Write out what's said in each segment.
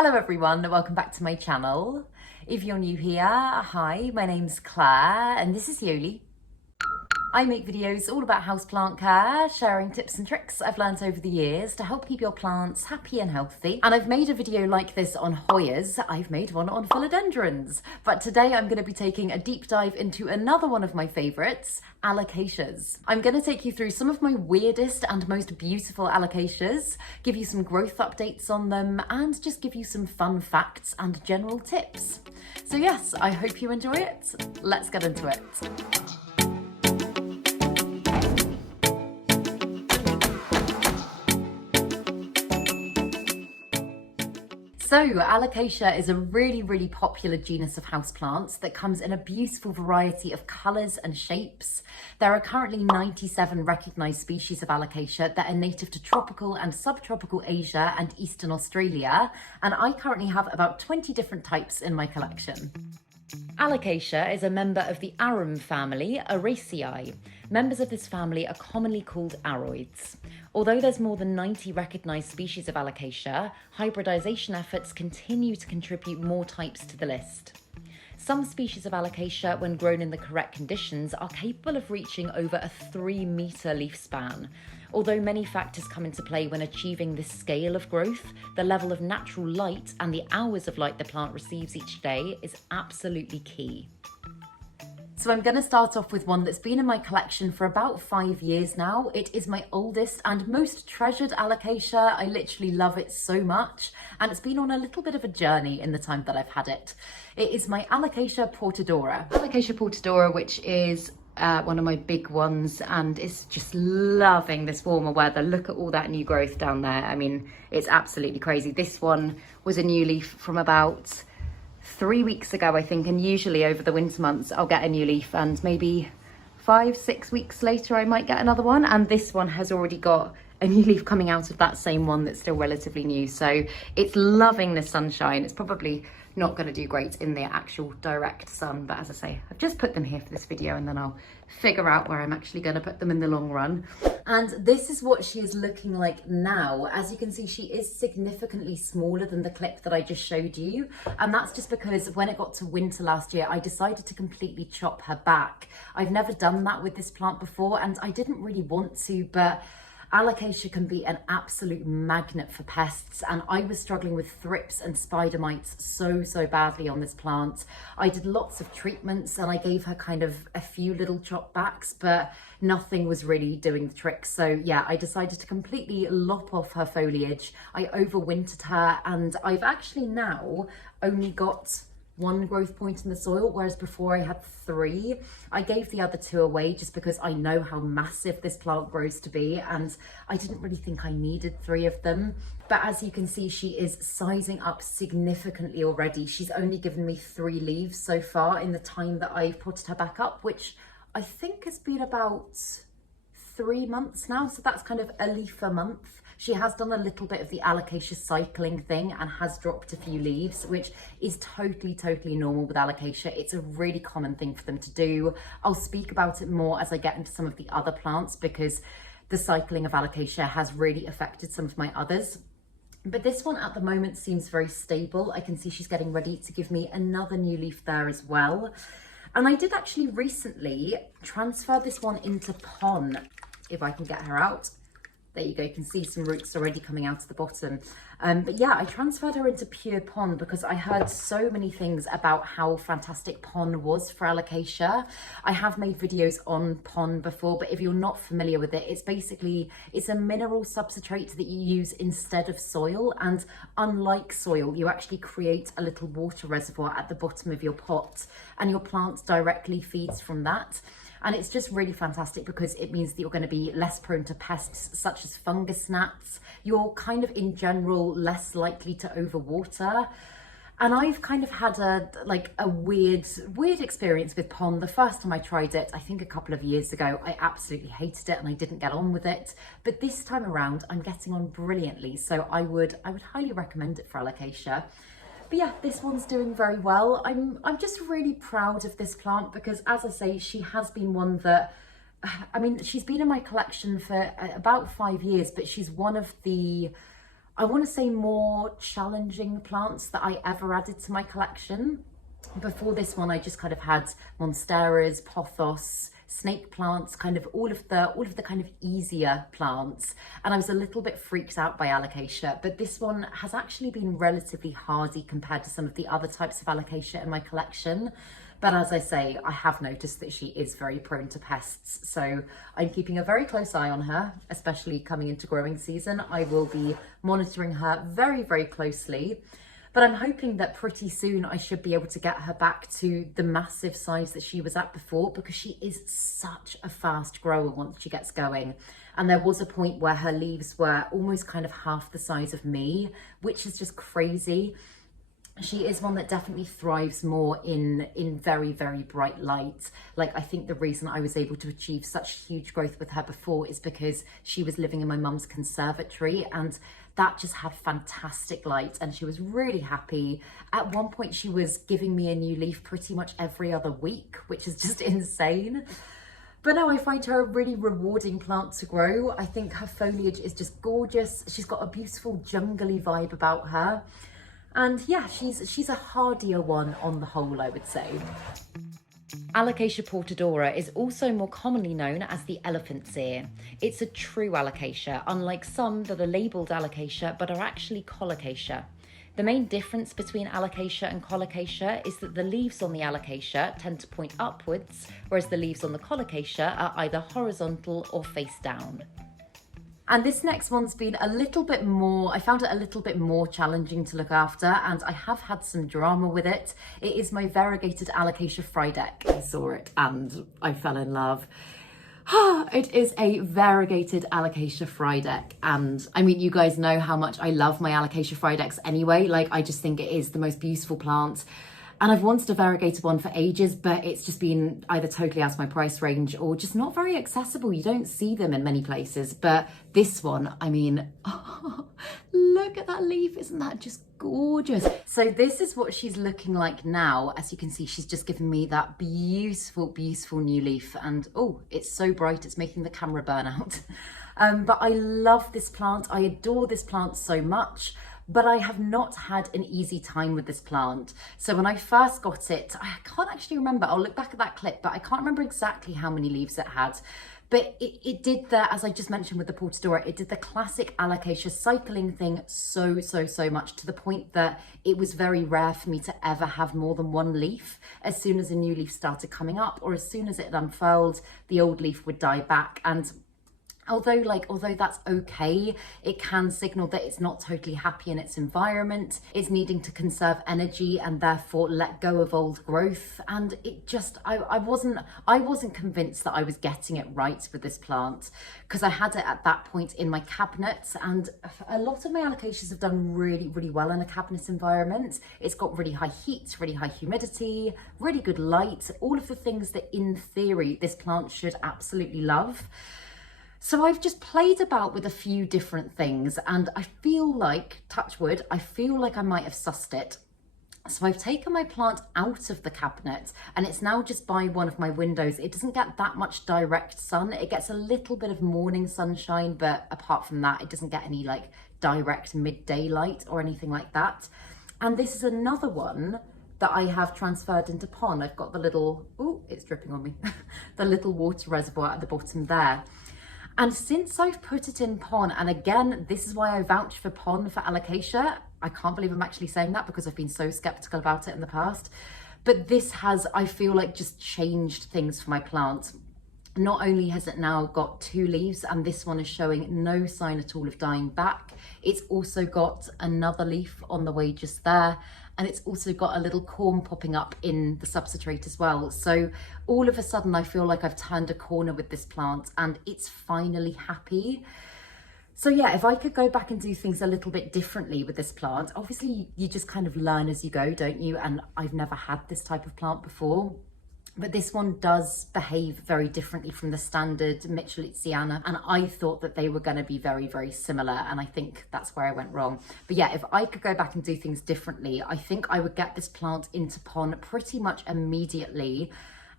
Hello everyone, welcome back to my channel. If you're new here, hi, my name's Claire and this is Yoli. I make videos all about houseplant care, sharing tips and tricks I've learned over the years to help keep your plants happy and healthy. And I've made a video like this on Hoyas, I've made one on philodendrons. But today I'm going to be taking a deep dive into another one of my favourites, Alocasias. I'm going to take you through some of my weirdest and most beautiful Alocasias, give you some growth updates on them, and just give you some fun facts and general tips. So yes, I hope you enjoy it. Let's get into it. So Alocasia is a really popular genus of houseplants that comes in a beautiful variety of colours and shapes. There are currently 97 recognised species of Alocasia that are native to tropical and subtropical Asia and Eastern Australia, and I currently have about 20 different types in my collection. Alocasia is a member of the arum family, Araceae. Members of this family are commonly called aroids. Although there's more than 90 recognised species of Alocasia, hybridisation efforts continue to contribute more types to the list. Some species of Alocasia, when grown in the correct conditions, are capable of reaching over a 3-metre leaf span. Although many factors come into play when achieving this scale of growth, the level of natural light and the hours of light the plant receives each day is absolutely key. So I'm going to start off with one that's been in my collection for about 5 years now. It is my oldest and most treasured Alocasia. I literally love it so much, and it's been on a little bit of a journey in the time that I've had it. It is my Alocasia portodora. Alocasia portodora, which is one of my big ones, and is just loving this warmer weather. Look at all that new growth down there. I mean, it's absolutely crazy. This one was a new leaf from about 3 weeks ago, I think, and usually over the winter months I'll get a new leaf, and maybe 5-6 weeks later I might get another one, and this one has already got a new leaf coming out of that same one that's still relatively new. So it's loving the sunshine. It's probably not going to do great in the actual direct sun, but as I say, I've just put them here for this video, and then I'll figure out where I'm actually going to put them in the long run. And this is what she is looking like now. As you can see, she is significantly smaller than the clip that I just showed you, and that's just because when it got to winter last year, I decided to completely chop her back. I've never done that with this plant before, and I didn't really want to, but Alocasia can be an absolute magnet for pests, and I was struggling with thrips and spider mites so badly on this plant. I did lots of treatments and I gave her kind of a few little chop backs, but nothing was really doing the trick. So yeah, I decided to completely lop off her foliage. I overwintered her, and I've actually now only got 1 growth point in the soil, whereas before I had 3. I gave the other 2 away just because I know how massive this plant grows to be, and I didn't really think I needed 3 of them. But as you can see, she is sizing up significantly already. She's only given me 3 leaves so far in the time that I've potted her back up, which I think has been about 3 months now. So that's kind of a leaf a month. She has done a little bit of the Alocasia cycling thing and has dropped a few leaves, which is totally normal with Alocasia. It's a really common thing for them to do. I'll speak about it more as I get into some of the other plants, because the cycling of Alocasia has really affected some of my others. But this one at the moment seems very stable. I can see she's getting ready to give me another new leaf there as well. And I did actually recently transfer this one into pon, if I can get her out. There you go, you can see some roots already coming out of the bottom. But yeah, I transferred her into pure pon because I heard so many things about how fantastic pon was for Alocasia. I have made videos on pon before, but if you're not familiar with it, it's a mineral substrate that you use instead of soil. And unlike soil, you actually create a little water reservoir at the bottom of your pot, and your plant directly feeds from that. And it's just really fantastic because it means that you're going to be less prone to pests such as fungus gnats. You're kind of in general less likely to overwater. And I've kind of had a weird experience with pon. The first time I tried it, I think a couple of years ago, I absolutely hated it and I didn't get on with it. But this time around, I'm getting on brilliantly. So I would highly recommend it for Alocasia. But yeah, this one's doing very well. I'm just really proud of this plant because, as I say, she has been one that, I mean, she's been in my collection for about 5 years, but she's one of the I want to say more challenging plants that I ever added to my collection. Before this one, I just kind of had monsteras, pothos, snake plants, kind of all of the kind of easier plants, and I was a little bit freaked out by Alocasia, but this one has actually been relatively hardy compared to some of the other types of Alocasia in my collection. But as I say, I have noticed that she is very prone to pests, so I'm keeping a very close eye on her, especially coming into growing season. I will be monitoring her very, very closely. But I'm hoping that pretty soon I should be able to get her back to the massive size that she was at before, because she is such a fast grower once she gets going. And there was a point where her leaves were almost kind of half the size of me, which is just crazy. She is one that definitely thrives more in very, very bright light. Like, I think the reason I was able to achieve such huge growth with her before is because she was living in my mum's conservatory, and that just had fantastic light, and she was really happy. At one point, she was giving me a new leaf pretty much every other week, which is just insane. But no, I find her a really rewarding plant to grow. I think her foliage is just gorgeous. She's got a beautiful jungly vibe about her. And yeah, she's a hardier one on the whole, I would say. Alocasia portodora is also more commonly known as the elephant's ear. It's a true Alocasia, unlike some that are labelled Alocasia but are actually Colocasia. The main difference between Alocasia and Colocasia is that the leaves on the Alocasia tend to point upwards, whereas the leaves on the Colocasia are either horizontal or face down. And this next one's been a little bit more, I found it a little bit more challenging to look after, and I have had some drama with it. It is my variegated Alocasia Frydek. I saw it and I fell in love. It is a variegated Alocasia Frydek, and I mean, you guys know how much I love my Alocasia Frydeks anyway. Like, I just think it is the most beautiful plant. And I've wanted a variegated one for ages, but it's just been either totally out of my price range or just not very accessible. You don't see them in many places. But this one, I mean, look at that leaf. Isn't that just gorgeous? So this is what she's looking like now. As you can see, she's just given me that beautiful, beautiful new leaf. And oh, it's so bright, it's making the camera burn out. But I love this plant. I adore this plant so much. But I have not had an easy time with this plant. So when I first got it, I can't actually remember, I'll look back at that clip, but I can't remember exactly how many leaves it had. But it did the, as I just mentioned with the portodora, it did the classic Alocasia cycling thing so much, to the point that it was very rare for me to ever have more than one leaf. As soon as a new leaf started coming up, or as soon as it had unfurled, the old leaf would die back. And although that's okay, it can signal that it's not totally happy in its environment. It's needing to conserve energy and therefore let go of old growth. And it just, I wasn't convinced that I was getting it right with this plant, because I had it at that point in my cabinet, and a lot of my Alocasias have done really, really well in a cabinet environment. It's got really high heat, really high humidity, really good light, all of the things that in theory this plant should absolutely love. So I've just played about with a few different things, and I feel like, touch wood, I feel like I might have sussed it. So I've taken my plant out of the cabinet, and it's now just by one of my windows. It doesn't get that much direct sun. It gets a little bit of morning sunshine, but apart from that, it doesn't get any like direct midday light or anything like that. And this is another one that I have transferred into pond. I've got the little, oh, it's dripping on me, the little water reservoir at the bottom there. And since I've put it in pond, and again, this is why I vouch for pond for Alocasia. I can't believe I'm actually saying that, because I've been so skeptical about it in the past. But this has, I feel like, just changed things for my plant. Not only has it now got 2 leaves, and this one is showing no sign at all of dying back, it's also got another leaf on the way just there. And it's also got a little corm popping up in the substrate as well. So all of a sudden, I feel like I've turned a corner with this plant, and it's finally happy. So yeah, if I could go back and do things a little bit differently with this plant, obviously you just kind of learn as you go, don't you? And I've never had this type of plant before. But this one does behave very differently from the standard Mitchellitziana, and I thought that they were going to be very, very similar, and I think that's where I went wrong. But yeah, if I could go back and do things differently, I think I would get this plant into pond pretty much immediately,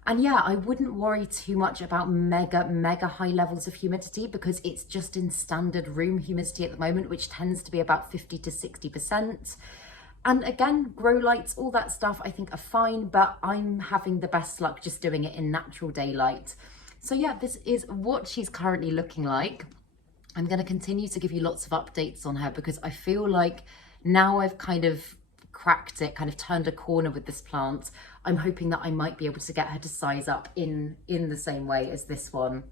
And yeah, I wouldn't worry too much about mega high levels of humidity, because it's just in standard room humidity at the moment, which tends to be about 50 to 60%. And again, grow lights, all that stuff I think are fine, but I'm having the best luck just doing it in natural daylight. So yeah, this is what she's currently looking like. I'm going to continue to give you lots of updates on her, because I feel like now I've kind of cracked it, kind of turned a corner with this plant. I'm hoping that I might be able to get her to size up in the same way as this one.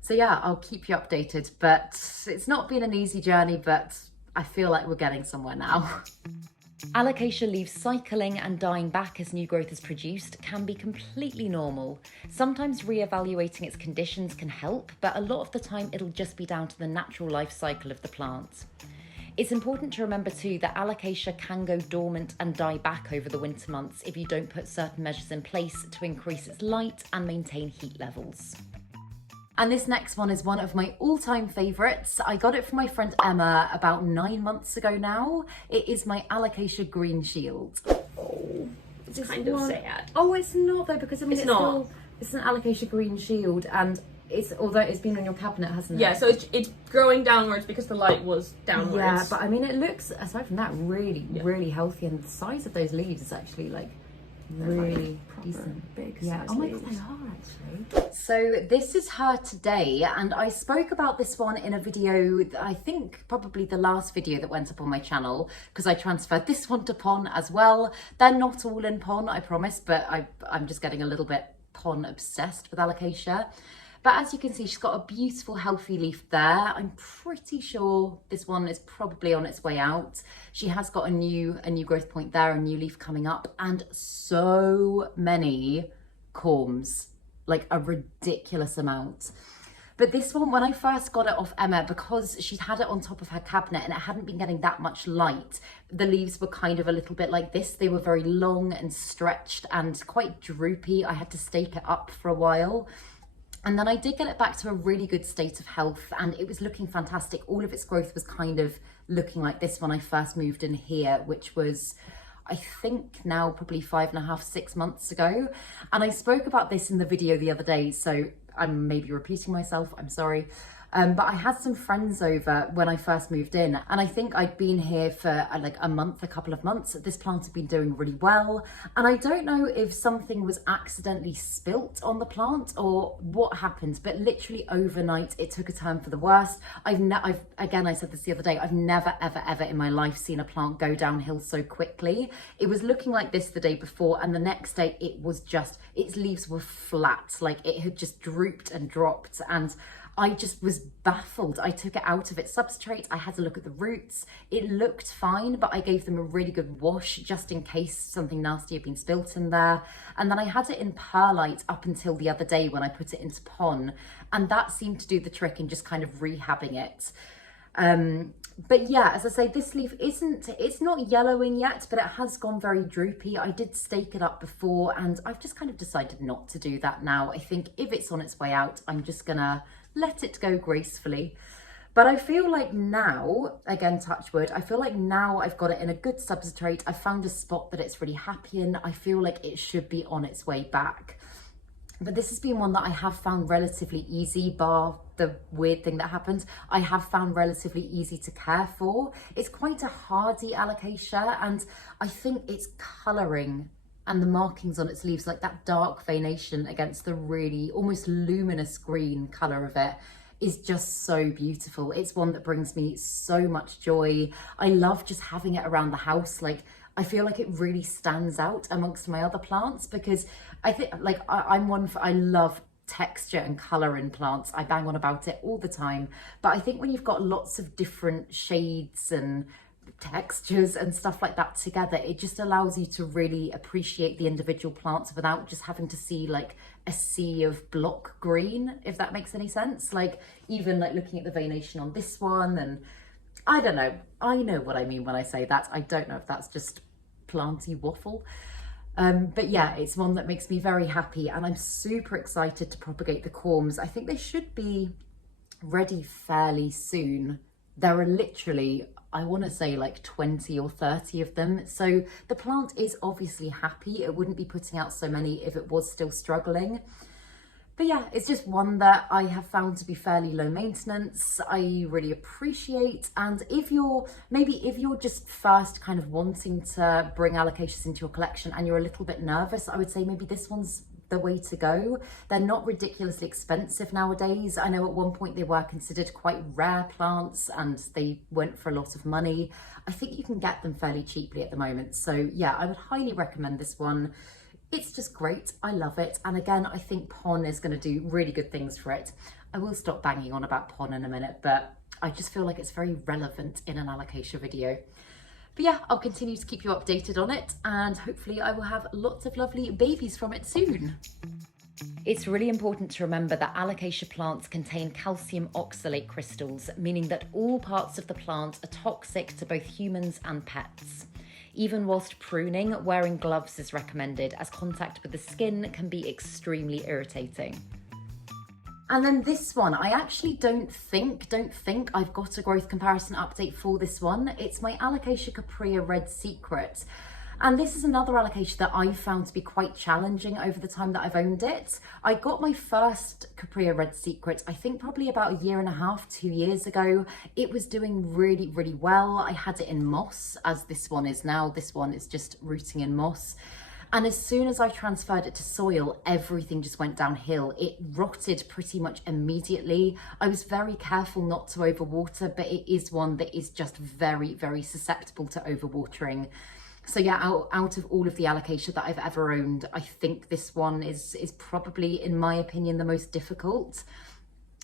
So yeah, I'll keep you updated, but it's not been an easy journey, but I feel like we're getting somewhere now. Alocasia leaves cycling and dying back as new growth is produced can be completely normal. Sometimes re-evaluating its conditions can help, but a lot of the time it'll just be down to the natural life cycle of the plant. It's important to remember too that Alocasia can go dormant and die back over the winter months if you don't put certain measures in place to increase its light and maintain heat levels. And this next one is one of my all-time favourites. I got it from my friend Emma about 9 months ago now. It is my Alocasia Green Shield. Oh, it's kind of sad. Oh, it's not though, because I mean, it's an Alocasia Green Shield, and although it's been on your cabinet, hasn't it? Yeah, so it's growing downwards because the light was downwards. Yeah, but I mean, it looks, aside from that, really healthy, and the size of those leaves is actually like really decent. Big yeah. size Oh my leaves. god, they are actually. So this is her today, and I spoke about this one in a video, I think probably the last video that went up on my channel, because I transferred this one to Pon as well. They're not all in Pon, I promise, but I'm just getting a little bit Pon obsessed with Alocasia. But as you can see, she's got a beautiful, healthy leaf there. I'm pretty sure this one is probably on its way out. She has got a new growth point there, a new leaf coming up, and so many corms, like a ridiculous amount. But this one, when I first got it off Emma, because she'd had it on top of her cabinet and it hadn't been getting that much light, the leaves were kind of a little bit like this. They were very long and stretched and quite droopy. I had to stake it up for a while. And then I did get it back to a really good state of health, and it was looking fantastic. All of its growth was kind of looking like this when I first moved in here, which was, I think now probably 5.5, 6 months ago. And I spoke about this in the video the other day, so I'm maybe repeating myself, I'm sorry. But I had some friends over when I first moved in, and I think I'd been here for like a couple of months. This plant had been doing really well, and I don't know if something was accidentally spilt on the plant or what happened, but literally overnight it took a turn for the worst. Again, I said this the other day, I've never ever in my life seen a plant go downhill so quickly. It was looking like this the day before, and the next day it was just, its leaves were flat, like it had just drooped and dropped, and I just was baffled. I took it out of its substrate. I had to look at the roots. It looked fine, but I gave them a really good wash just in case something nasty had been spilt in there. And then I had it in perlite up until the other day when I put it into Pon, and that seemed to do the trick in just kind of rehabbing it. But yeah, as I say, this leaf it's not yellowing yet, but it has gone very droopy. I did stake it up before, and I've just kind of decided not to do that now. I think if it's on its way out, I'm just gonna let it go gracefully. But I feel like now, again, touch wood, I feel like now I've got it in a good substrate. I found a spot that it's really happy in. I feel like it should be on its way back. But this has been one that I have found relatively easy, bar the weird thing that happened. I have found relatively easy to care for. It's quite a hardy Alocasia, and I think its colouring and the markings on its leaves, like that dark veination against the really almost luminous green colour of it, is just so beautiful. It's one that brings me so much joy. I love just having it around the house. Like, I feel like it really stands out amongst my other plants, because I think, like, I love texture and colour in plants. I bang on about it all the time. But I think when you've got lots of different shades and textures and stuff like that together, it just allows you to really appreciate the individual plants without just having to see like a sea of block green, if that makes any sense. Like, even like looking at the veination on this one, and I don't know, I know what I mean when I say that. I don't know if that's just planty waffle. But yeah, it's one that makes me very happy, and I'm super excited to propagate the corms. I think they should be ready fairly soon. There are literally I want to say like 20 or 30 of them. So the plant is obviously happy. It wouldn't be putting out so many if it was still struggling. But yeah, it's just one that I have found to be fairly low maintenance. I really appreciate. And if you're just first kind of wanting to bring Alocasias into your collection and you're a little bit nervous, I would say maybe this one's the way to go. They're not ridiculously expensive nowadays. I know at one point they were considered quite rare plants and they went for a lot of money. I think you can get them fairly cheaply at the moment. So yeah, I would highly recommend this one. It's just great. I love it. And again, I think PON is going to do really good things for it. I will stop banging on about PON in a minute, but I just feel like it's very relevant in an Alocasia video. But yeah, I'll continue to keep you updated on it, and hopefully I will have lots of lovely babies from it soon. It's really important to remember that Alocasia plants contain calcium oxalate crystals, meaning that all parts of the plant are toxic to both humans and pets. Even whilst pruning, wearing gloves is recommended, as contact with the skin can be extremely irritating. And then this one, I actually don't think I've got a growth comparison update for this one. It's my Alocasia Cuprea Red Secret. And this is another Alocasia that I've found to be quite challenging over the time that I've owned it. I got my first Cuprea Red Secret, I think probably about a year and a half, 2 years ago. It was doing really, really well. I had it in moss, as this one is now. This one is just rooting in moss. And as soon as I transferred it to soil, everything just went downhill. It rotted pretty much immediately. I was very careful not to overwater, but it is one that is just very, very susceptible to overwatering. So yeah, out of all of the Alocasia that I've ever owned, I think this one is probably, in my opinion, the most difficult.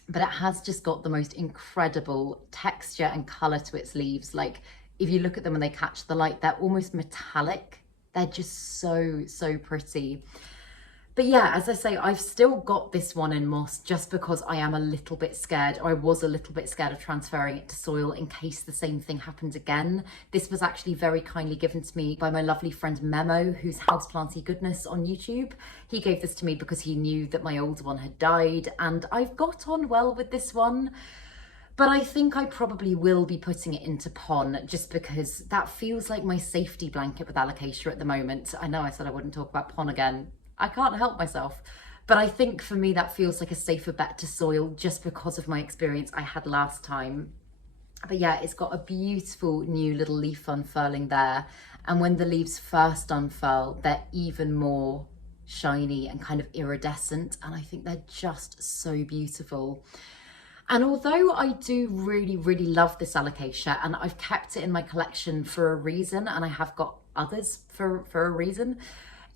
But it has just got the most incredible texture and colour to its leaves. Like, if you look at them when they catch the light, they're almost metallic. They're just so, so pretty. But yeah, as I say, I've still got this one in moss just because I am a little bit scared, or I was a little bit scared of transferring it to soil in case the same thing happened again. This was actually very kindly given to me by my lovely friend Memo, who's Houseplanty Goodness on YouTube. He gave this to me because he knew that my old one had died, and I've got on well with this one. But I think I probably will be putting it into PON just because that feels like my safety blanket with Alocasia at the moment. I know I said I wouldn't talk about PON again. I can't help myself. But I think for me that feels like a safer bet to soil just because of my experience I had last time. But yeah, it's got a beautiful new little leaf unfurling there. And when the leaves first unfurl, they're even more shiny and kind of iridescent. And I think they're just so beautiful. And although I do really, really love this Alocasia, and I've kept it in my collection for a reason, and I have got others for a reason,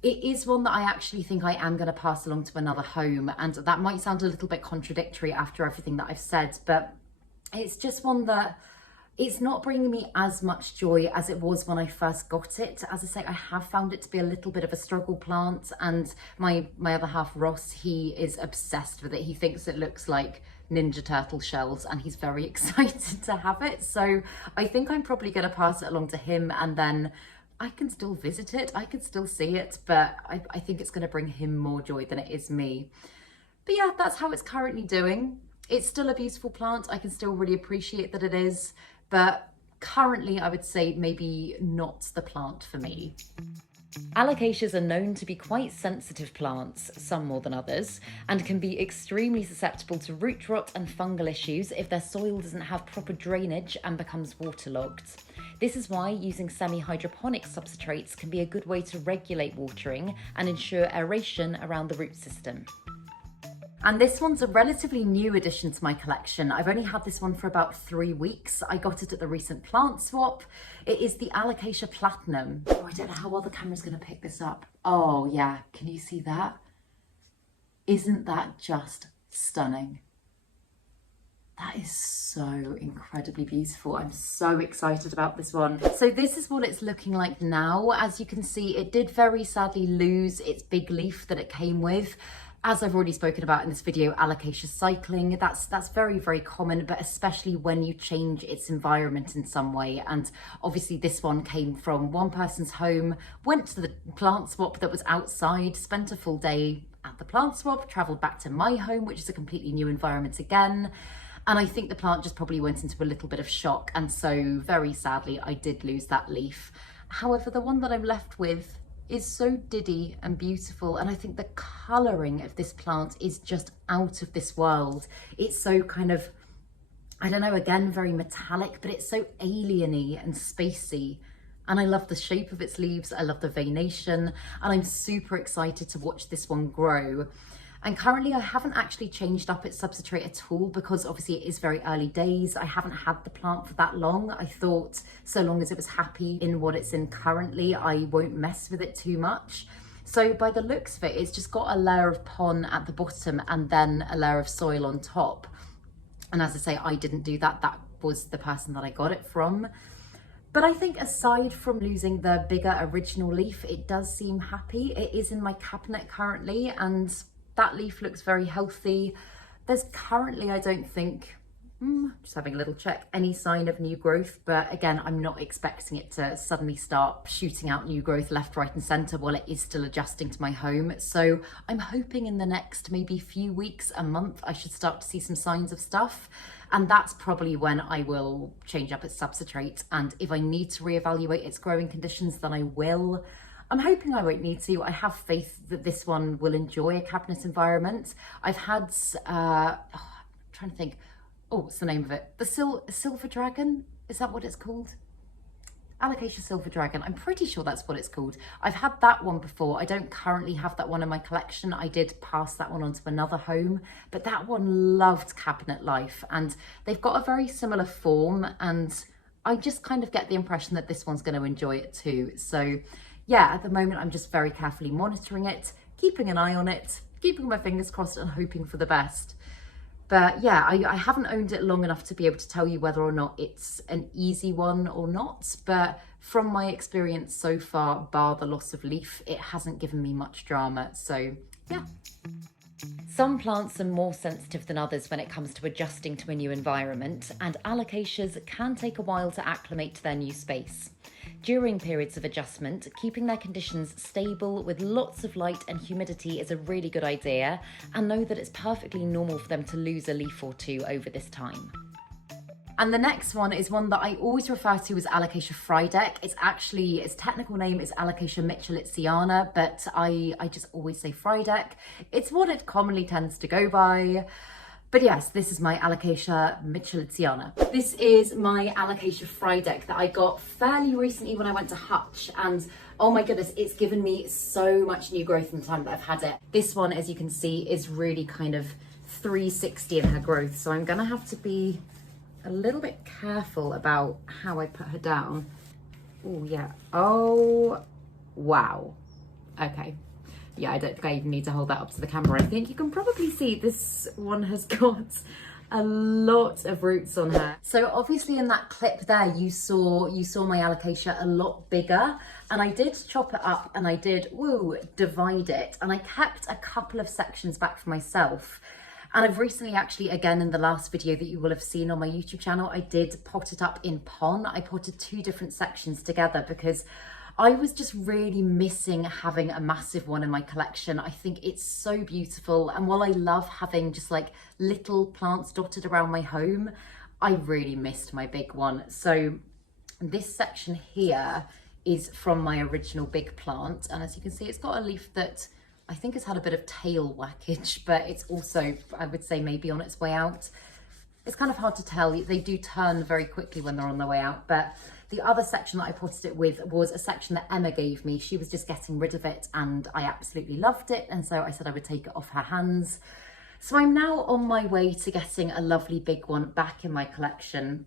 it is one that I actually think I am going to pass along to another home. And that might sound a little bit contradictory after everything that I've said, but it's just one that it's not bringing me as much joy as it was when I first got it. As I say, I have found it to be a little bit of a struggle plant, and my other half, Ross, he is obsessed with it. He thinks it looks like Ninja Turtle shells, and he's very excited to have it. So I think I'm probably going to pass it along to him, and then I can still visit it, I can still see it, but I think it's going to bring him more joy than it is me. But yeah, that's how it's currently doing. It's still a beautiful plant. I can still really appreciate that it is, but currently I would say maybe not the plant for me. Alocasias are known to be quite sensitive plants, some more than others, and can be extremely susceptible to root rot and fungal issues if their soil doesn't have proper drainage and becomes waterlogged. This is why using semi-hydroponic substrates can be a good way to regulate watering and ensure aeration around the root system. And this one's a relatively new addition to my collection. I've only had this one for about 3 weeks. I got it at the recent plant swap. It is the Alocasia Platinum. Oh, I don't know how well the camera's gonna pick this up. Oh yeah, can you see that? Isn't that just stunning? That is so incredibly beautiful. I'm so excited about this one. So this is what it's looking like now. As you can see, it did very sadly lose its big leaf that it came with. As I've already spoken about in this video, Alocasia cycling, that's very, very common, but especially when you change its environment in some way. And obviously this one came from one person's home, went to the plant swap that was outside, spent a full day at the plant swap, travelled back to my home, which is a completely new environment again. And I think the plant just probably went into a little bit of shock, and so very sadly I did lose that leaf. However, the one that I'm left with is so diddy and beautiful, and I think the colouring of this plant is just out of this world. It's so kind of, I don't know, again, very metallic, but it's so alien-y and spacey. And I love the shape of its leaves, I love the veination, and I'm super excited to watch this one grow. And currently I haven't actually changed up its substrate at all, because obviously it is very early days. I haven't had the plant for that long. I thought so long as it was happy in what it's in currently, I won't mess with it too much. So by the looks of it, it's just got a layer of pon at the bottom and then a layer of soil on top. And as I say, I didn't do that. That was the person that I got it from. But I think aside from losing the bigger original leaf, it does seem happy. It is in my cabinet currently, and that leaf looks very healthy. There's currently, I don't think, just having a little check, any sign of new growth. But again, I'm not expecting it to suddenly start shooting out new growth left, right and centre while it is still adjusting to my home. So I'm hoping in the next maybe few weeks, a month, I should start to see some signs of stuff. And that's probably when I will change up its substrate. And if I need to reevaluate its growing conditions, then I will. I'm hoping I won't need to. I have faith that this one will enjoy a cabinet environment. I've had, I'm trying to think, what's the name of it? The Silver Dragon? Is that what it's called? Alocasia Silver Dragon. I'm pretty sure that's what it's called. I've had that one before. I don't currently have that one in my collection. I did pass that one on to another home, but that one loved cabinet life, and they've got a very similar form, and I just kind of get the impression that this one's going to enjoy it too. So yeah, at the moment, I'm just very carefully monitoring it, keeping an eye on it, keeping my fingers crossed and hoping for the best. But yeah, I haven't owned it long enough to be able to tell you whether or not it's an easy one or not. But from my experience so far, bar the loss of leaf, it hasn't given me much drama. So yeah. Some plants are more sensitive than others when it comes to adjusting to a new environment, and alocasias can take a while to acclimate to their new space. During periods of adjustment, keeping their conditions stable with lots of light and humidity is a really good idea, and know that it's perfectly normal for them to lose a leaf or two over this time. And the next one is one that I always refer to as Alocasia Frydek. Its technical name is Alocasia michelitziana, but I just always say Frydek. It's what it commonly tends to go by. But yes, this is my Alocasia michelitziana. This is my Alocasia Frydek that I got fairly recently when I went to Hutch, and oh my goodness, it's given me so much new growth in the time that I've had it. This one, as you can see, is really kind of 360 in her growth, so I'm gonna have to be a little bit careful about how I put her down. Oh yeah, oh wow, okay. Yeah, I don't think I even need to hold that up to the camera. I think you can probably see this one has got a lot of roots on her. So obviously in that clip there, you saw my Alocasia a lot bigger, and I did chop it up and I did, divide it, and I kept a couple of sections back for myself. And I've recently actually, again, in the last video that you will have seen on my YouTube channel, I did pot it up in pon. I potted 2 different sections together because I was just really missing having a massive one in my collection. I think it's so beautiful. And while I love having just like little plants dotted around my home, I really missed my big one. So this section here is from my original big plant. And as you can see, it's got a leaf that I think has had a bit of tail whackage, but it's also, I would say, maybe on its way out. It's kind of hard to tell. They do turn very quickly when they're on their way out. But the other section that I potted it with was a section that Emma gave me. She was just getting rid of it and I absolutely loved it. And so I said I would take it off her hands. So I'm now on my way to getting a lovely big one back in my collection.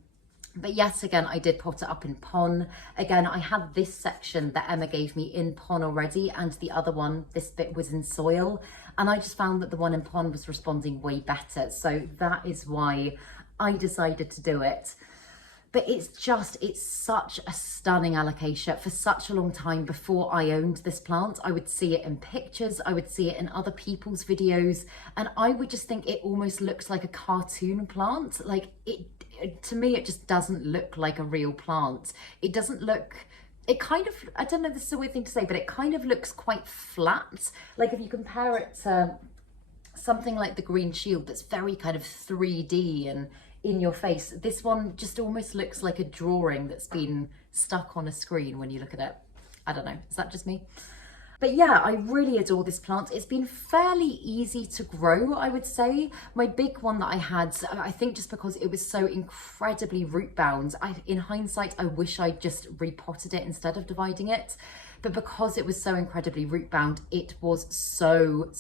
But yet again, I did pot it up in pon. Again, I had this section that Emma gave me in pon already, and the other one, this bit, was in soil. And I just found that the one in pon was responding way better. So that is why I decided to do it. But it's such a stunning alocasia. For such a long time before I owned this plant, I would see it in pictures, I would see it in other people's videos, and I would just think it almost looks like a cartoon plant. Like to me, it just doesn't look like a real plant. It doesn't look, it kind of, I don't know, this is a weird thing to say, but it kind of looks quite flat. Like if you compare it to something like the Green Shield that's very kind of 3D and in your face. This one just almost looks like a drawing that's been stuck on a screen when you look at it. I don't know, is that just me? But yeah, I really adore this plant. It's been fairly easy to grow, I would say. My big one that I had, I think just because it was so incredibly root bound, in hindsight, I wish I'd just repotted it instead of dividing it. But because it was so incredibly root bound, it was so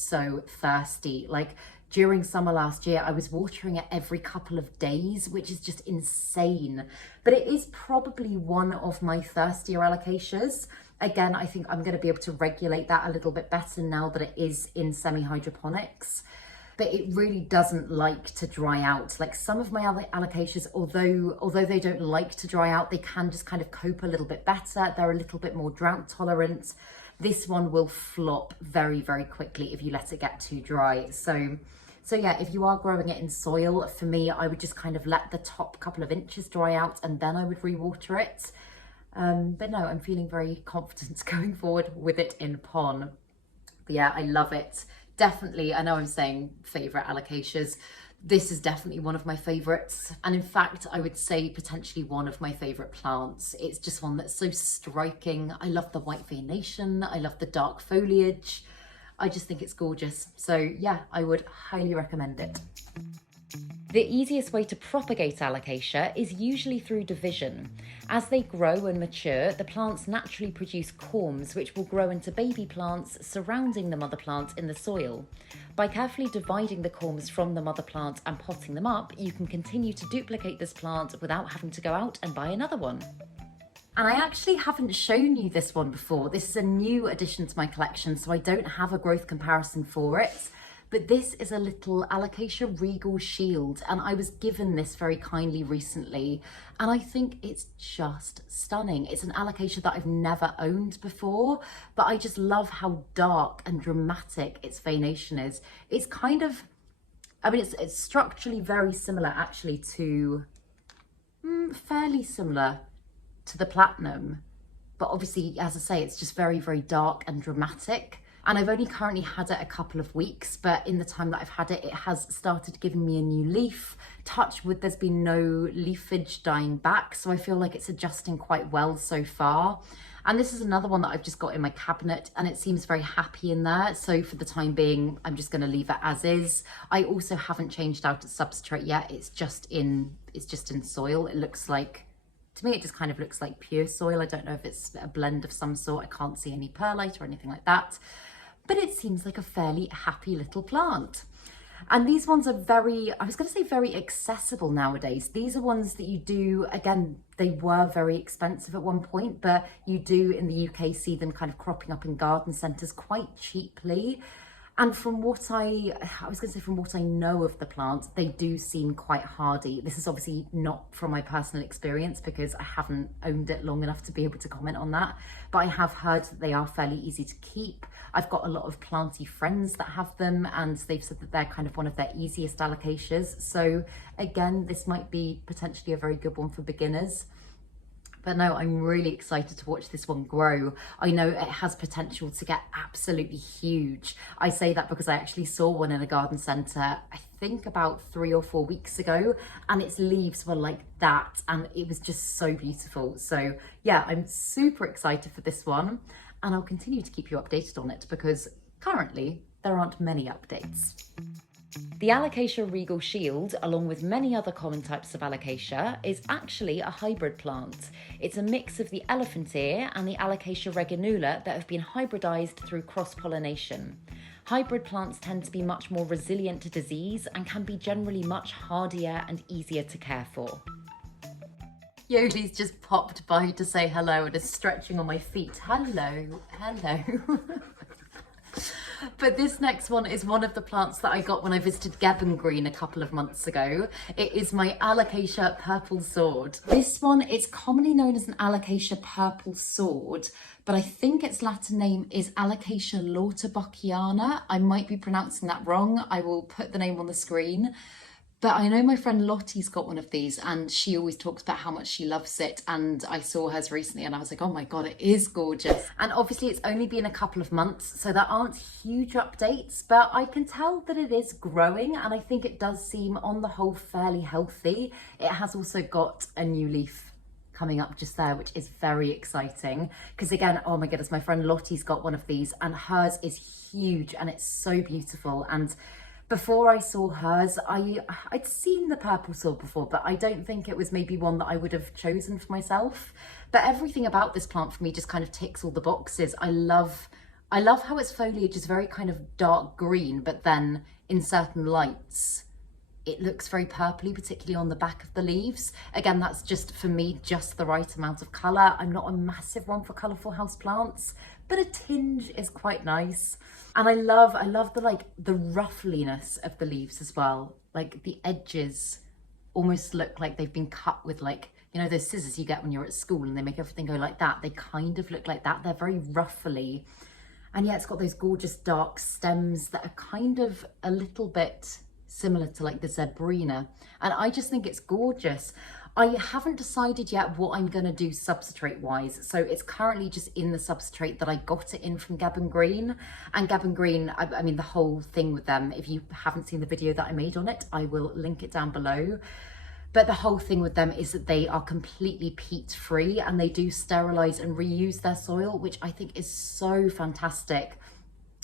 thirsty. Like during summer last year, I was watering it every couple of days, which is just insane. But it is probably one of my thirstier alocasias. Again, I think I'm going to be able to regulate that a little bit better now that it is in semi-hydroponics. But it really doesn't like to dry out. Like some of my other alocasias, although they don't like to dry out, they can just kind of cope a little bit better. They're a little bit more drought tolerant. This one will flop very quickly if you let it get too dry. So yeah, if you are growing it in soil, for me, I would just kind of let the top couple of inches dry out and then I would rewater it. But no, I'm feeling very confident going forward with it in pon. But yeah, I love it. Definitely, I know I'm saying favourite alocasias. This is definitely one of my favourites. And in fact, I would say potentially one of my favourite plants. It's just one that's so striking. I love the white veination. I love the dark foliage. I just think it's gorgeous. So yeah, I would highly recommend it. The easiest way to propagate alocasia is usually through division. As they grow and mature, the plants naturally produce corms which will grow into baby plants surrounding the mother plant in the soil. By carefully dividing the corms from the mother plant and potting them up, you can continue to duplicate this plant without having to go out and buy another one. And I actually haven't shown you this one before. This is a new addition to my collection, so I don't have a growth comparison for it. But this is a little Alocasia Regal shield, and I was given this very kindly recently, and I think it's just stunning. It's an Alocasia that I've never owned before, but I just love how dark and dramatic its veination is. It's kind of, I mean, it's structurally very similar actually to, fairly similar to the platinum, but obviously, as I say, it's just very dark and dramatic. And I've only currently had it a couple of weeks, but in the time that I've had it, it has started giving me a new leaf. Touch wood, there's been no leafage dying back, so I feel like it's adjusting quite well so far. And this is another one that I've just got in my cabinet, and it seems very happy in there. So for the time being, I'm just going to leave it as is. I also haven't changed out its substrate yet. It's just in soil. It looks like, to me, it just kind of looks like pure soil. I don't know if it's a blend of some sort. I can't see any perlite or anything like that. But it seems like a fairly happy little plant. And these ones are very, I was going to say very accessible nowadays. These are ones that you do, again, they were very expensive at one point, but you do in the UK see them kind of cropping up in garden centres quite cheaply. And from what I was going to say, from what I know of the plant, they do seem quite hardy. This is obviously not from my personal experience because I haven't owned it long enough to be able to comment on that. But I have heard that they are fairly easy to keep. I've got a lot of planty friends that have them, and they've said that they're kind of one of their easiest alocasias. So again, this might be potentially a very good one for beginners. But no, I'm really excited to watch this one grow. I know it has potential to get absolutely huge. I say that because I actually saw one in a garden centre, I think about 3 or 4 weeks ago, and its leaves were like that, and it was just so beautiful. So yeah, I'm super excited for this one, and I'll continue to keep you updated on it because currently there aren't many updates. The Alocasia Regal shield, along with many other common types of Alocasia, is actually a hybrid plant. It's a mix of the elephant ear and the Alocasia reganula that have been hybridised through cross-pollination. Hybrid plants tend to be much more resilient to disease and can be generally much hardier and easier to care for. Yoli's just popped by to say hello and is stretching on my feet. Hello, hello. But this next one is one of the plants that I got when I visited Gebben Green a couple of months ago. It is my Alocasia purple sword. This one is commonly known as an Alocasia purple sword, but I think its Latin name is Alocasia lauterbockiana. I might be pronouncing that wrong. I will put the name on the screen. But I know my friend Lottie's got one of these and she always talks about how much she loves it. And I saw hers recently and I was like, oh my God, it is gorgeous. And obviously it's only been a couple of months, so there aren't huge updates, but I can tell that it is growing and I think it does seem on the whole fairly healthy. It has also got a new leaf coming up just there, which is very exciting. Because again, oh my goodness, my friend Lottie's got one of these and hers is huge and it's so beautiful. And before I saw hers, I'd seen the purple sword before, but I don't think it was maybe one that I would have chosen for myself. But everything about this plant for me just kind of ticks all the boxes. I love how its foliage is very kind of dark green, but then in certain lights, it looks very purpley, particularly on the back of the leaves. Again, that's just, for me, just the right amount of colour. I'm not a massive one for colourful houseplants, but a tinge is quite nice. And I love the ruffliness of the leaves as well. Like the edges almost look like they've been cut with, like, you know, those scissors you get when you're at school and they make everything go like that. They kind of look like that. They're very ruffly. And yeah, it's got those gorgeous dark stems that are kind of a little bit similar to like the Zebrina. And I just think it's gorgeous. I haven't decided yet what I'm going to do substrate wise. So it's currently just in the substrate that I got it in from Gabon Green. And Gabon Green, I mean, the whole thing with them, if you haven't seen the video that I made on it, I will link it down below. But the whole thing with them is that they are completely peat free and they do sterilize and reuse their soil, which I think is so fantastic.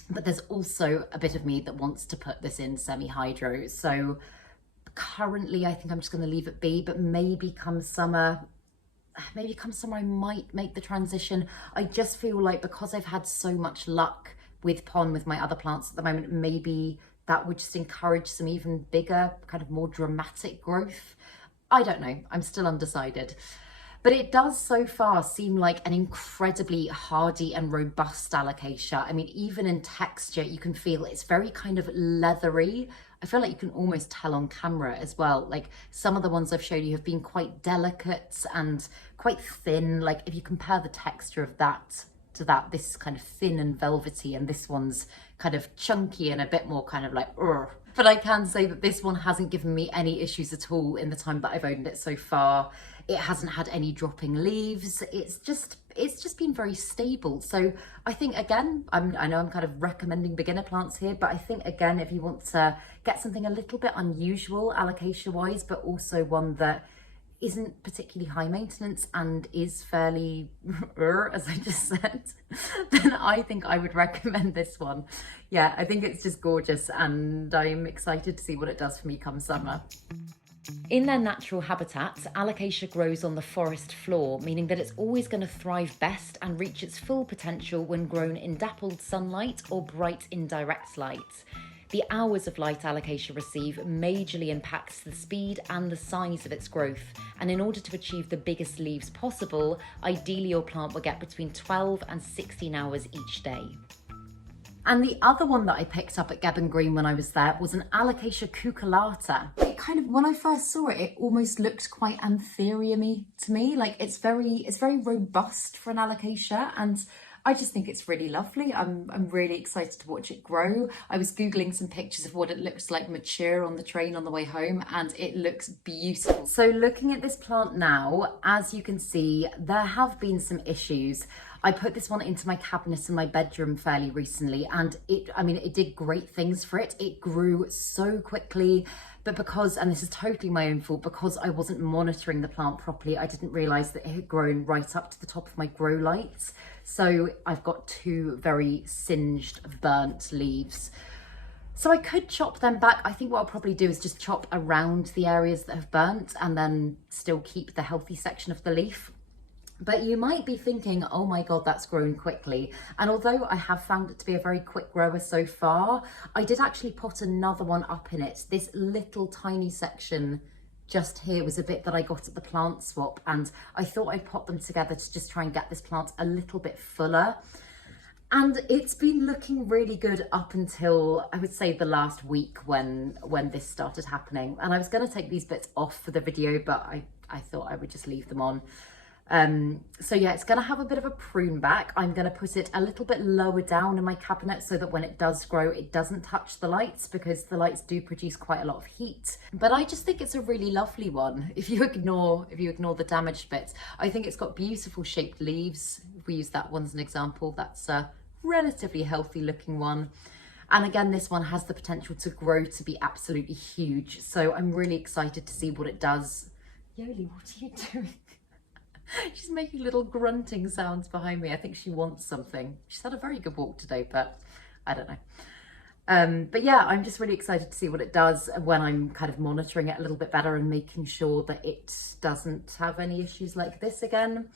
But there's also a bit of me that wants to put this in semi-hydro. So currently I think I'm just going to leave it be, but maybe come summer I might make the transition. I just feel like because I've had so much luck with PON with my other plants at the moment, maybe that would just encourage some even bigger, kind of more dramatic growth. I don't know, I'm still undecided. But it does so far seem like an incredibly hardy and robust Alocasia. I mean, even in texture, you can feel it's very kind of leathery. I feel like you can almost tell on camera as well. Like some of the ones I've showed you have been quite delicate and quite thin. Like if you compare the texture of that to that, this is kind of thin and velvety, and this one's kind of chunky and a bit more kind of like, ugh. But I can say that this one hasn't given me any issues at all in the time that I've owned it so far. It hasn't had any dropping leaves. It's just been very stable. So I think, again, I know I'm kind of recommending beginner plants here, but I think, again, if you want to get something a little bit unusual Alocasia wise, but also one that isn't particularly high maintenance and is fairly as I just said, then I think I would recommend this one. Yeah, I think it's just gorgeous and I'm excited to see what it does for me come summer. In their natural habitat, Alocasia grows on the forest floor, meaning that it's always going to thrive best and reach its full potential when grown in dappled sunlight or bright indirect light. The hours of light Alocasia receive majorly impacts the speed and the size of its growth, and in order to achieve the biggest leaves possible, ideally your plant will get between 12 and 16 hours each day. And the other one that I picked up at Gabon Green when I was there was an Alocasia Cucullata. It kind of, when I first saw it, it almost looked quite anthurium-y to me. Like it's very robust for an Alocasia, and I just think it's really lovely. I'm really excited to watch it grow. I was Googling some pictures of what it looks like mature on the train on the way home, and it looks beautiful. So looking at this plant now, as you can see, there have been some issues. I put this one into my cabinet in my bedroom fairly recently, and it did great things for it. It grew so quickly, but because, and this is totally my own fault, because I wasn't monitoring the plant properly, I didn't realise that it had grown right up to the top of my grow lights. So I've got two very singed, burnt leaves. So I could chop them back. I think what I'll probably do is just chop around the areas that have burnt and then still keep the healthy section of the leaf. But you might be thinking, oh my God, that's grown quickly. And although I have found it to be a very quick grower so far, I did actually pot another one up in it. This little tiny section just here was a bit that I got at the plant swap, and I thought I'd pot them together to just try and get this plant a little bit fuller. And it's been looking really good up until, I would say, the last week when this started happening. And I was going to take these bits off for the video, but I thought I would just leave them on. So yeah, it's going to have a bit of a prune back. I'm going to put it a little bit lower down in my cabinet so that when it does grow, it doesn't touch the lights, because the lights do produce quite a lot of heat. But I just think it's a really lovely one. If you ignore the damaged bits, I think it's got beautiful shaped leaves. If we use that one as an example, that's a relatively healthy looking one. And again, this one has the potential to grow to be absolutely huge. So I'm really excited to see what it does. Yoli, what are you doing? She's making little grunting sounds behind me. I think she wants something. She's had a very good walk today, but I don't know. But yeah, I'm just really excited to see what it does when I'm kind of monitoring it a little bit better and making sure that it doesn't have any issues like this again.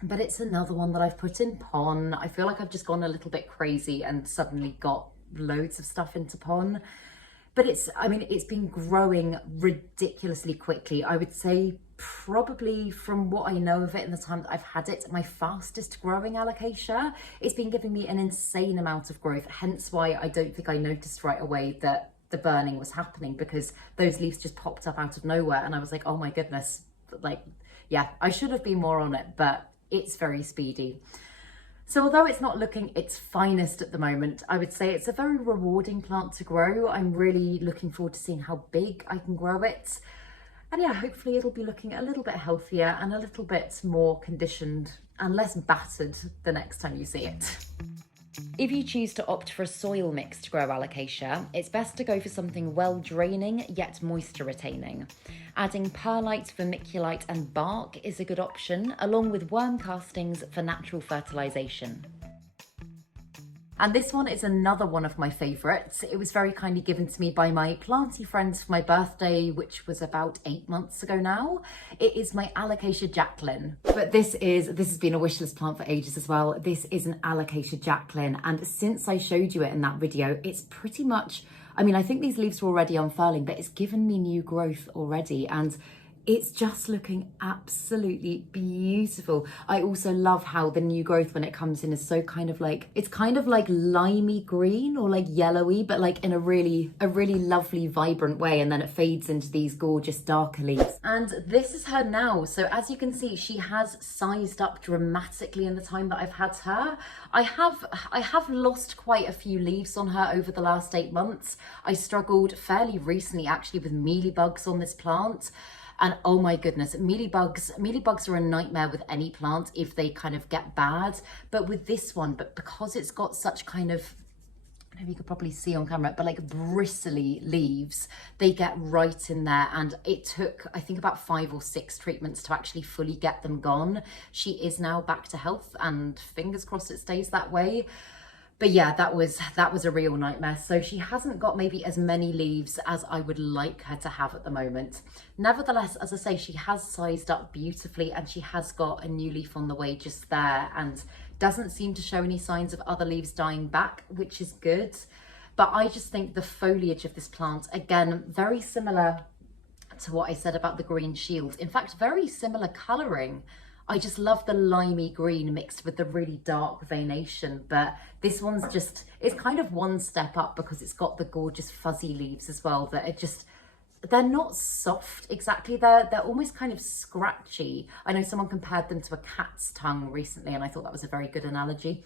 But it's another one that I've put in pon. I feel like I've just gone a little bit crazy and suddenly got loads of stuff into pon. But it's been growing ridiculously quickly. I would say probably, from what I know of it in the time that I've had it, my fastest growing alocasia. It's been giving me an insane amount of growth, hence why I don't think I noticed right away that the burning was happening, because those leaves just popped up out of nowhere and I was like, oh my goodness, like, yeah, I should have been more on it, but it's very speedy. So although it's not looking its finest at the moment, I would say it's a very rewarding plant to grow. I'm really looking forward to seeing how big I can grow it. And yeah, hopefully it'll be looking a little bit healthier and a little bit more conditioned and less battered the next time you see it. If you choose to opt for a soil mix to grow alocasia, it's best to go for something well draining yet moisture retaining. Adding perlite, vermiculite and bark is a good option, along with worm castings for natural fertilisation. And this one is another one of my favourites. It was very kindly given to me by my planty friends for my birthday, which was about 8 months ago now. It is my Alocasia Jaclyn. But this has been a wishlist plant for ages as well. This is an Alocasia Jaclyn, and since I showed you it in that video, it's pretty much, I mean, I think these leaves were already unfurling, but it's given me new growth already, and it's just looking absolutely beautiful. I also love how the new growth when it comes in is so kind of like, it's kind of like limey green or like yellowy, but like in a really lovely, vibrant way. And then it fades into these gorgeous darker leaves. And this is her now. So as you can see, she has sized up dramatically in the time that I've had her. I have lost quite a few leaves on her over the last 8 months. I struggled fairly recently actually with mealybugs on this plant. And oh my goodness, mealybugs are a nightmare with any plant if they kind of get bad. But with this one, because it's got such kind of, I don't know if you could probably see on camera, but like bristly leaves, they get right in there. And it took, I think, about 5 or 6 treatments to actually fully get them gone. She is now back to health, and fingers crossed it stays that way. But yeah, that was a real nightmare. So she hasn't got maybe as many leaves as I would like her to have at the moment. Nevertheless, as I say, she has sized up beautifully, and she has got a new leaf on the way just there, and doesn't seem to show any signs of other leaves dying back, which is good. But I just think the foliage of this plant, again, very similar to what I said about the green shield. In fact, very similar colouring. I just love the limey green mixed with the really dark veination, but this one's just, it's kind of one step up because it's got the gorgeous fuzzy leaves as well that are just, they're not soft exactly, they're almost kind of scratchy. I know someone compared them to a cat's tongue recently, and I thought that was a very good analogy.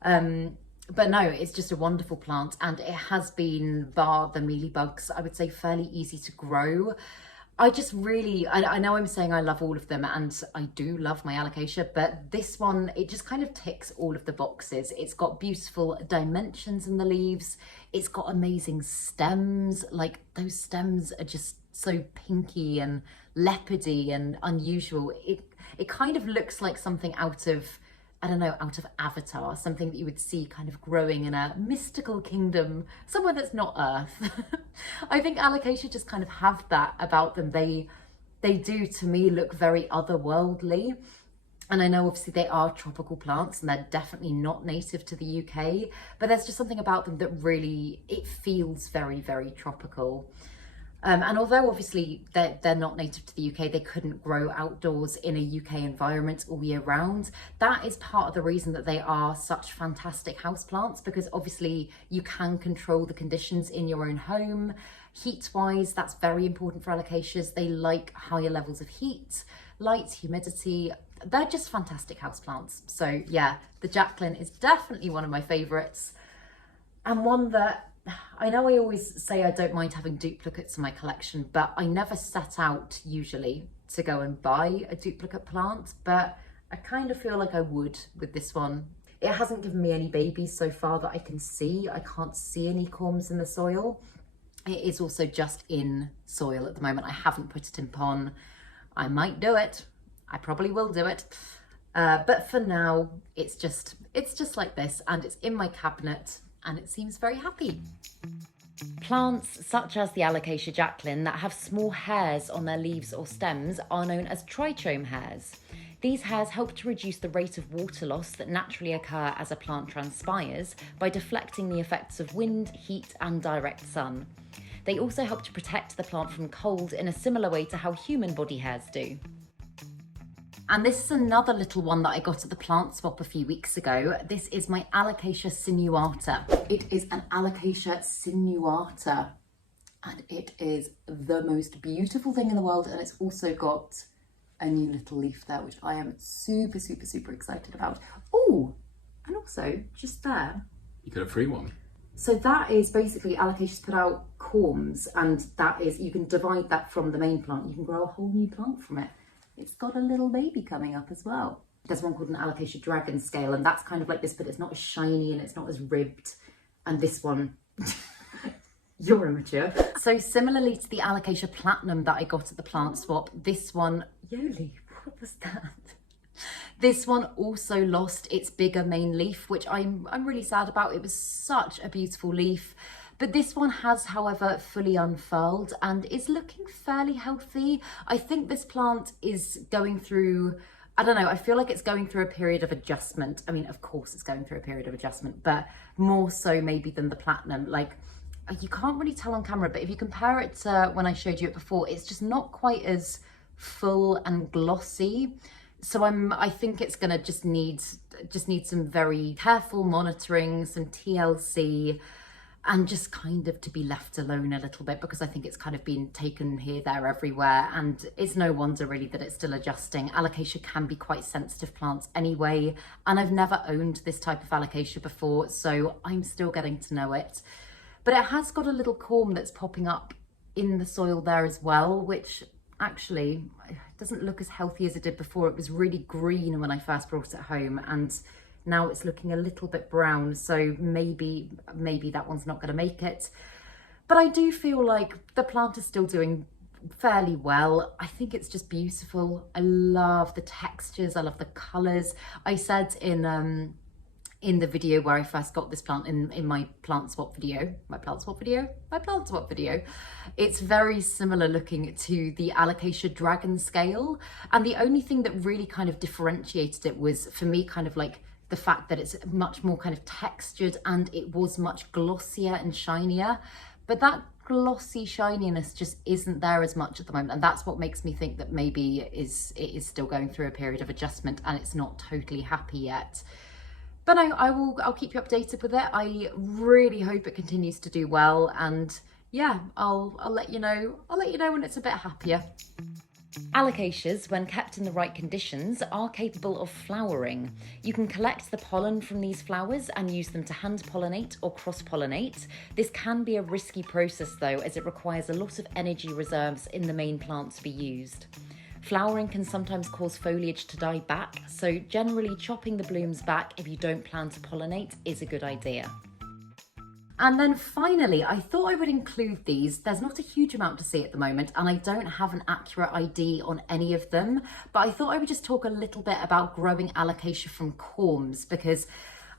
But no, it's just a wonderful plant, and it has been, bar the mealybugs, I would say fairly easy to grow. I just really, I know I'm saying I love all of them, and I do love my Alocasia, but this one, it just kind of ticks all of the boxes. It's got beautiful dimensions in the leaves. It's got amazing stems. Like, those stems are just so pinky and leopardy and unusual. It kind of looks like something out of, I don't know, out of Avatar, something that you would see kind of growing in a mystical kingdom, somewhere that's not Earth. I think Alocasia just kind of have that about them. They do, to me, look very otherworldly. And I know obviously they are tropical plants and they're definitely not native to the UK, but there's just something about them that really, it feels very, very tropical. And although obviously they're not native to the UK, they couldn't grow outdoors in a UK environment all year round. That is part of the reason that they are such fantastic houseplants, because obviously you can control the conditions in your own home. Heat-wise, that's very important for Alocasias. They like higher levels of heat, light, humidity. they're just fantastic houseplants. So yeah, the Jaclyn is definitely one of my favourites, and one that I know I always say I don't mind having duplicates in my collection, but I never set out usually to go and buy a duplicate plant, but I kind of feel like I would with this one. It hasn't given me any babies so far that I can see. I can't see any corms in the soil. It is also just in soil at the moment. I haven't put it in pon. I might do it. I probably will do it. But for now, it's just like this, and it's in my cabinet and it seems very happy. Plants such as the Alocasia Jaclyn that have small hairs on their leaves or stems are known as trichome hairs. These hairs help to reduce the rate of water loss that naturally occur as a plant transpires by deflecting the effects of wind, heat and direct sun. They also help to protect the plant from cold in a similar way to how human body hairs do. And this is another little one that I got at the plant swap a few weeks ago. This is my Alocasia Sinuata. It is an Alocasia Sinuata, and it is the most beautiful thing in the world, and it's also got a new little leaf there, which I am super, super, super excited about. Oh, and also just there. You got a free one. So that is basically Alocasia's put out corms, and that is, you can divide that from the main plant. You can grow a whole new plant from it. It's got a little baby coming up as well. There's one called an Alocasia dragon scale, and that's kind of like this, but it's not as shiny and it's not as ribbed. And this one, you're immature. So similarly to the Alocasia platinum that I got at the plant swap, this one, Yoli, what was that? This one also lost its bigger main leaf, which I'm really sad about. It was such a beautiful leaf. But this one has, however, fully unfurled and is looking fairly healthy. I think this plant is going through, I don't know, I feel like it's going through a period of adjustment. I mean, of course it's going through a period of adjustment, but more so maybe than the platinum. Like, you can't really tell on camera, but if you compare it to when I showed you it before, it's just not quite as full and glossy. So I think it's gonna just need some very careful monitoring, some TLC, and just kind of to be left alone a little bit, because I think it's kind of been taken here, there, everywhere, and it's no wonder really that it's still adjusting. Alocasia can be quite sensitive plants anyway, and I've never owned this type of Alocasia before, so I'm still getting to know it. But it has got a little corm that's popping up in the soil there as well, which actually doesn't look as healthy as it did before. It was really green when I first brought it home, and now it's looking a little bit brown, so maybe that one's not going to make it. But I do feel like the plant is still doing fairly well. I think it's just beautiful. I love the textures, I love the colours. I said in the video where I first got this plant, in my plant swap video, it's very similar looking to the Alocasia dragon scale. And the only thing that really kind of differentiated it was, for me, kind of like the fact that it's much more kind of textured, and it was much glossier and shinier. But that glossy shininess just isn't there as much at the moment, and that's what makes me think that maybe it is still going through a period of adjustment and it's not totally happy yet. But I'll keep you updated with it. I really hope it continues to do well, and yeah, I'll let you know. I'll let you know when it's a bit happier. Alocasias, when kept in the right conditions, are capable of flowering. You can collect the pollen from these flowers and use them to hand pollinate or cross-pollinate. This can be a risky process though, as it requires a lot of energy reserves in the main plant to be used. Flowering can sometimes cause foliage to die back, so generally chopping the blooms back if you don't plan to pollinate is a good idea. And then finally, I thought I would include these. There's not a huge amount to see at the moment, and I don't have an accurate ID on any of them, but I thought I would just talk a little bit about growing Alocasia from corms, because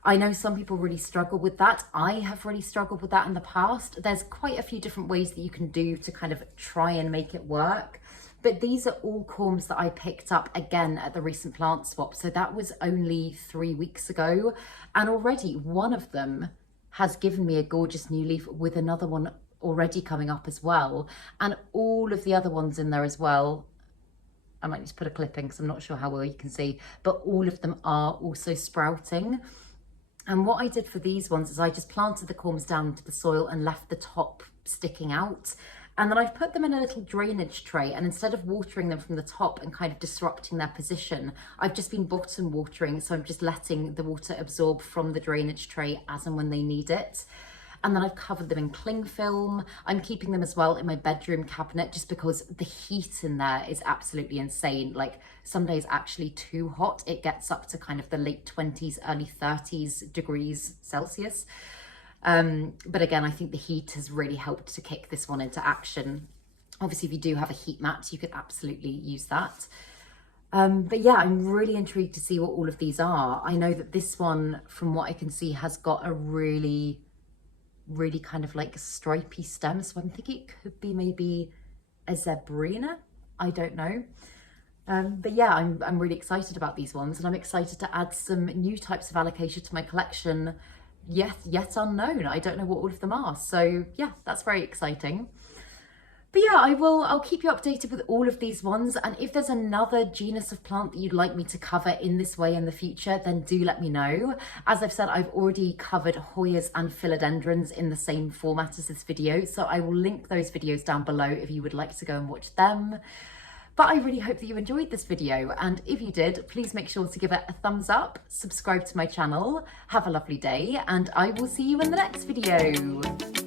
I know some people really struggle with that. I have really struggled with that in the past. There's quite a few different ways that you can do to kind of try and make it work. But these are all corms that I picked up again at the recent plant swap. So that was only 3 weeks ago. And already one of them has given me a gorgeous new leaf, with another one already coming up as well. And all of the other ones in there as well. I might need to put a clip in because I'm not sure how well you can see, but all of them are also sprouting. And what I did for these ones is I just planted the corms down into the soil and left the top sticking out. And then I've put them in a little drainage tray, and instead of watering them from the top and kind of disrupting their position, I've just been bottom watering. So I'm just letting the water absorb from the drainage tray as and when they need it. And then I've covered them in cling film. I'm keeping them as well in my bedroom cabinet just because the heat in there is absolutely insane. Like some days actually too hot. It gets up to kind of the late 20s, early 30s degrees Celsius. But again, I think the heat has really helped to kick this one into action. Obviously, if you do have a heat mat, you could absolutely use that. But yeah, I'm really intrigued to see what all of these are. I know that this one, from what I can see, has got a really kind of like stripy stem. So I'm thinking it could be maybe a zebrina. I don't know. But yeah, I'm really excited about these ones, and I'm excited to add some new types of alocasia to my collection. Yet unknown. I don't know what all of them are. So yeah, that's very exciting. But yeah, I'll keep you updated with all of these ones. And if there's another genus of plant that you'd like me to cover in this way in the future, then do let me know. As I've said, I've already covered Hoyas and philodendrons in the same format as this video. So I will link those videos down below if you would like to go and watch them. But I really hope that you enjoyed this video, and if you did, please make sure to give it a thumbs up, subscribe to my channel, have a lovely day, and I will see you in the next video.